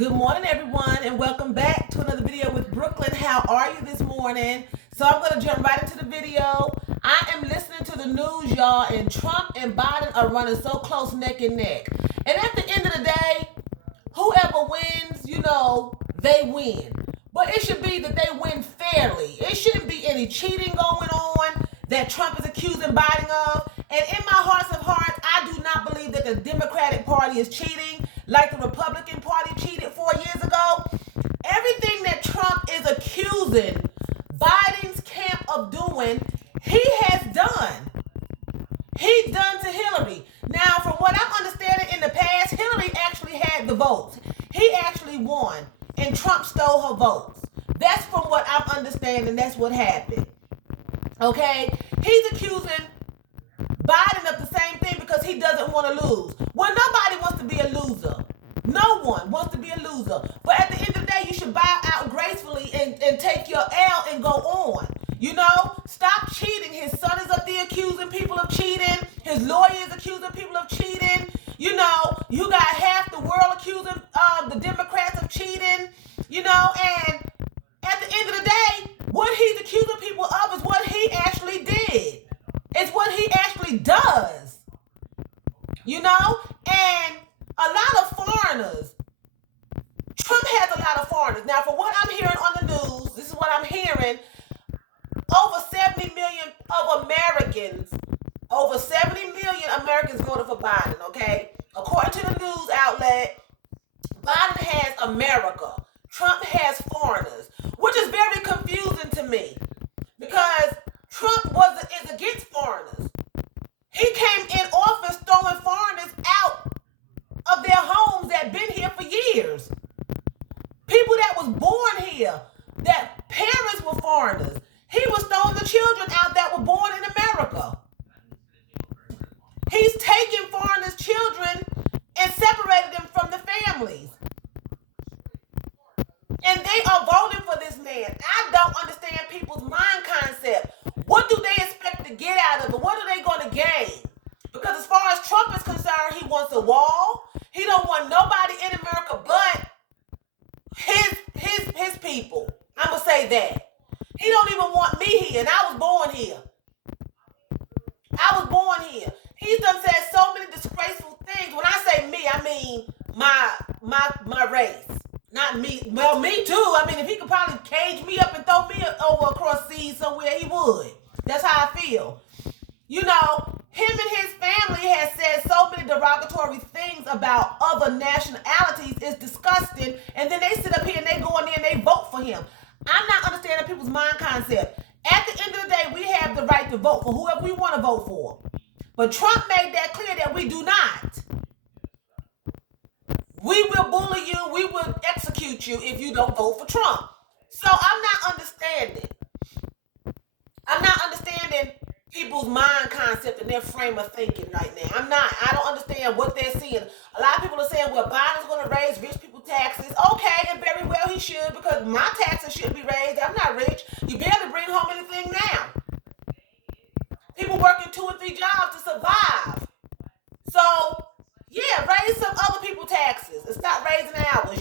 Good morning, everyone, and welcome back to another video with Brooklyn. How are you this morning? So I'm going to jump right into the video. I am listening to the news, y'all, and Trump and Biden are running so close neck and neck. And at the end of the day, whoever wins, they win. But it should be that they win fairly. It shouldn't be any cheating going on that Trump is accusing Biden of. And in my hearts of hearts, I do not believe that the Democratic Party is cheating like the Republican Party cheated 4 years ago. Everything that Trump is accusing Biden's camp of doing, he has done. He's done to Hillary. Now, from what I'm understanding, in the past, Hillary actually had the votes. He actually won, and Trump stole her votes. That's from what I'm understanding. That's what happened. Okay? He's accusing Biden of the same thing because he doesn't want to lose. Well, nobody wants to be a loser. No one wants to be a loser. But at the end of the day, you should bow out gracefully and take your L and go on. Stop cheating. His son is up there accusing people of cheating. His lawyer is accusing people of cheating. You got half the world accusing the Democrats of cheating. And at the end of the day, what he's accusing people of is what he actually did. It's what he actually does. And a lot of foreigners. Trump has a lot of foreigners. Now, from what I'm hearing on the news, this is what I'm hearing. Over 70 million Americans voted for Biden, okay? According to the news outlet, Biden has America. Trump has foreigners, which is very confusing to me because Trump is against foreigners. He came in office throwing foreigners out of their homes that been here for years. People that was born here, that parents were foreigners. He was throwing the children out that were born in America. He's taking foreigners' children and separated them from the families. And they are voting for this man. I don't understand people's mind concept. What do they expect to get out of it? What are they going to gain? Because as far as Trump is concerned, he wants a wall. He don't want nobody in America but his people. I'm going to say that. He don't even want me here, and I was born here. He's done said so many disgraceful things. When I say me, I mean my race. Not me. Well, me too. I mean, if he could probably cage me up and throw me over across seas somewhere, he would. That's how I feel. Him and his family has said so many derogatory things about other nationalities. It's disgusting. And then they sit up here and they go in there and they vote for him. I'm not understanding people's mind concept. At the end of the day, we have the right to vote for whoever we want to vote for. But Trump made that clear that we do not. We will bully you. We will execute you if you don't vote for Trump. So I'm not understanding people's mind concept and their frame of thinking right now. I don't understand what they're seeing. A lot of people are saying, well, Biden's going to raise rich people taxes. Okay, and very well he should, because my taxes shouldn't be raised. I'm not rich. You barely bring home anything now. People working 2 and 3 jobs to survive. So, yeah, raise some other people's taxes and stop raising ours,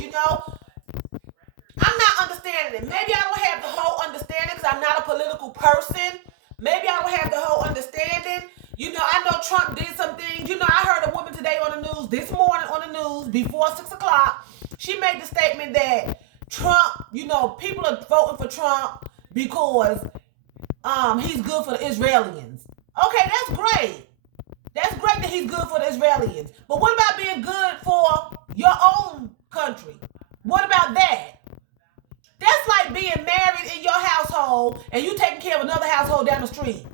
I'm not understanding it. Maybe I don't have the whole understanding because I'm not a political person. Maybe I don't have the whole understanding. I know Trump did some things. I heard a woman today on the news, this morning on the news, before 6 o'clock. She made the statement that Trump, people are voting for Trump because he's good for the Israelis. Okay, that's great. That's great that he's good for the Israelis. But what about being good for your own country? What about that? That's like being married in your household and you taking care of another household down the street.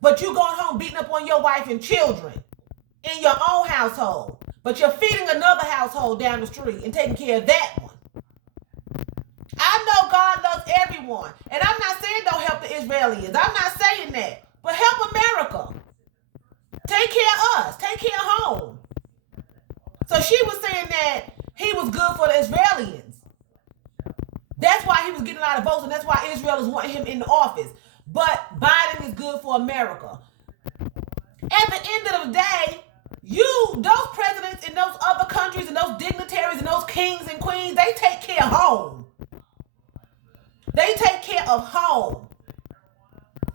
But you going home beating up on your wife and children in your own household. But you're feeding another household down the street and taking care of that one. I know God loves everyone. And I'm not saying don't help the Israelis. I'm not saying that. But help America. Take care of us. Take care of home. So she was saying that he was good for the Israelis. That's why he was getting a lot of votes, and that's why Israel is wanting him in the office. But Biden is good for America. At the end of the day, those presidents in those other countries and those dignitaries and those kings and queens, they take care of home. They take care of home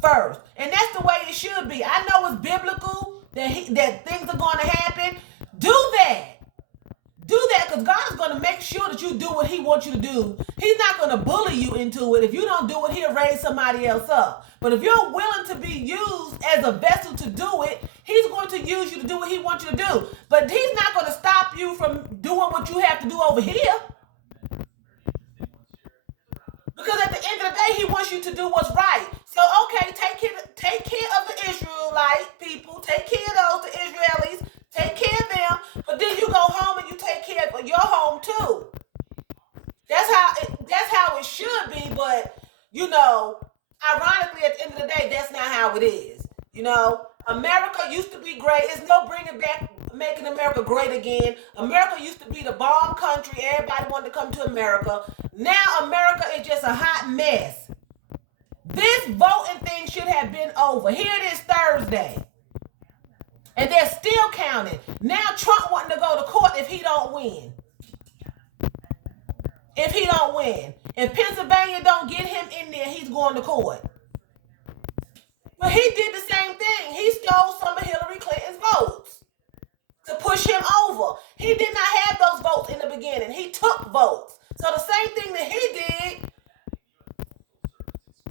first. And that's the way it should be. I know it's biblical that things are going to happen. Do that. Do that, because God is going to make sure that you do what he wants you to do. He's not going to bully you into it. If you don't do it, he'll raise somebody else up. But if you're willing to be used as a vessel to do it, he's going to use you to do what he wants you to do. But he's not going to stop you from doing what you have to do over here. Because at the end of the day, he wants you to do what's right. So, okay, take care of the Israelite people. Take care of those, the Israelis. Take care of them. But then you go home and you take care of your home too. That's how it should be. But, ironically, at the end of the day, that's not how it is. America used to be great. It's no bringing back, making America great again. America used to be the bomb country. Everybody wanted to come to America. Now America is just a hot mess. This voting thing should have been over. Here it is Thursday. And they're still counting. Now Trump wanting to go to court if he don't win. If Pennsylvania don't get him in there, he's going to court. But he did the same thing. He stole some of Hillary Clinton's votes to push him over. He did not have those votes in the beginning. He took votes. So the same thing that he did,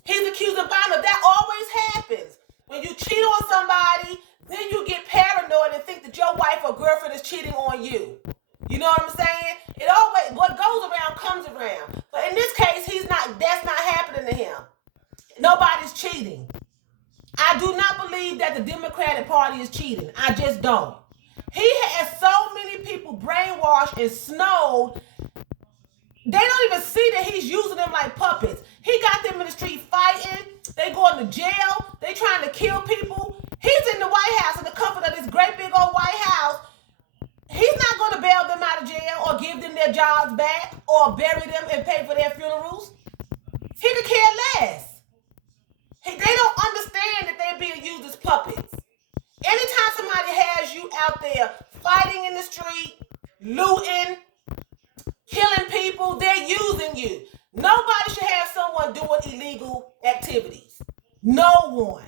he's accusing Biden of. That always happens. When you cheat on somebody, then you get paranoid and think that your wife or girlfriend is cheating on you. You know what I'm saying? It always, what goes around comes around. But in this case, that's not happening to him. Nobody's cheating. I do not believe that the Democratic Party is cheating. I just don't. He has so many people brainwashed and snowed. They don't even see that he's using them like puppets. He got them in the street fighting. They going to jail. They trying to kill people. He's in the White House in the comfort of this great big old White House. He's not going to bail them out of jail or give them their jobs back or bury them and pay for their funerals. He could care less. They don't understand that they're being used as puppets. Anytime somebody has you out there fighting in the street, looting, killing people, they're using you. Nobody should have someone doing illegal activities. No one.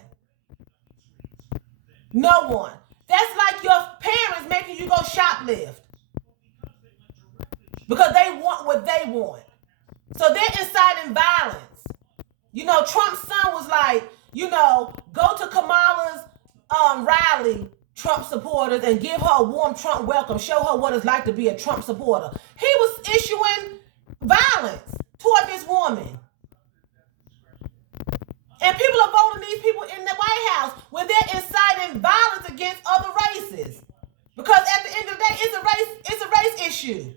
No one. That's like your parents making you go shoplift. Because they want what they want. So they're inciting violence. Trump's son was like, go to Kamala's rally, Trump supporters, and give her a warm Trump welcome. Show her what it's like to be a Trump supporter. He was issuing violence toward this woman. And people are voting these people in the White House when they're inciting violence against other races. Because at the end of the day, it's a race issue.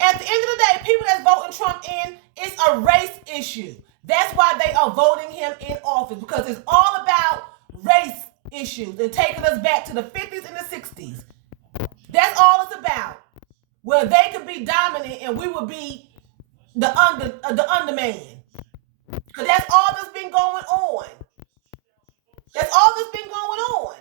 At the end of the day, people that's voting Trump in, it's a race issue. That's why they are voting him in office, because it's all about race issues and taking us back to the 50s and the 60s. That's all it's about. Where they could be dominant and we would be the underman. Because that's all that's been going on. That's all that's been going on.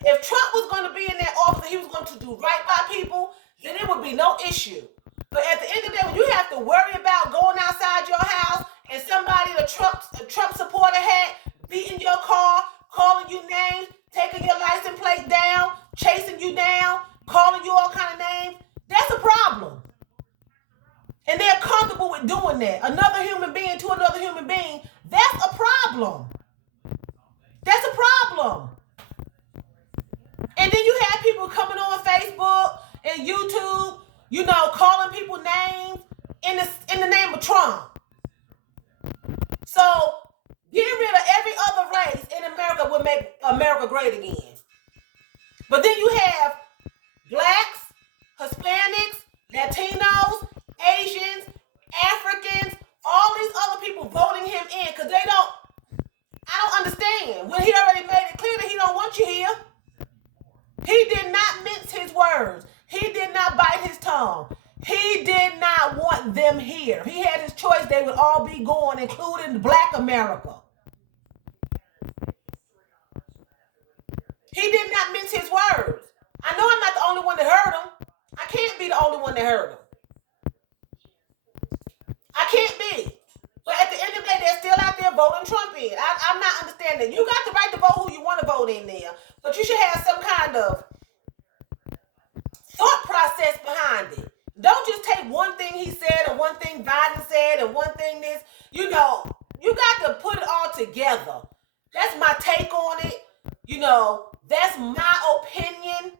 If Trump was going to be in that office and he was going to do right by people, then it would be no issue. But at the end of the day, when you have to worry about going outside your house and somebody, a Trump supporter hat, beating your car, calling you names, taking your license plate down, chasing you down, calling you all kind of names, that's a problem. And they're comfortable with doing that. Another human being to another human being, that's a problem. That's a problem. And then you have people coming on Facebook and YouTube, calling people names in the name of Trump. So getting rid of every other race in America would make America great again. But then you have blacks, Hispanics, Latinos, Asians, Africans, all these other people voting him in because I don't understand. When he already made it clear that he don't want you here. He did not mince his words. He did not bite his tongue. He did not want them here. He had his choice. They would all be gone, including Black America. He did not mince his words. I know I'm not the only one that heard him. I can't the only one that heard him. I can't be. But at the end of the day, they're still out there voting Trump in. I'm not understanding. You got the right to vote who you want to vote in there, but you should have some kind of thought process behind it. Don't just take one thing he said or one thing Biden said and one thing this. You know, you got to put it all together. That's my take on it. You know, that's my opinion.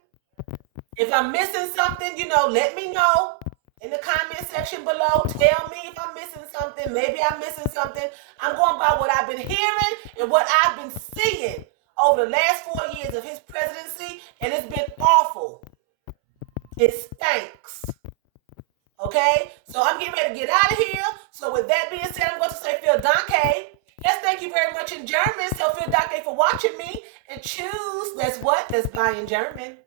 If I'm missing something, you know, let me know in the comment section below. Tell me if I'm missing something. Maybe I'm missing something. I'm going by what I've been hearing and what I've been seeing over the last 4 years of his presidency, and it's been awful. It stinks. Okay? So I'm getting ready to get out of here. So with that being said, I'm going to say Phil Danke. Yes, thank you very much in German. So Phil Danke for watching me. And choose, let's what? Let's buy in German.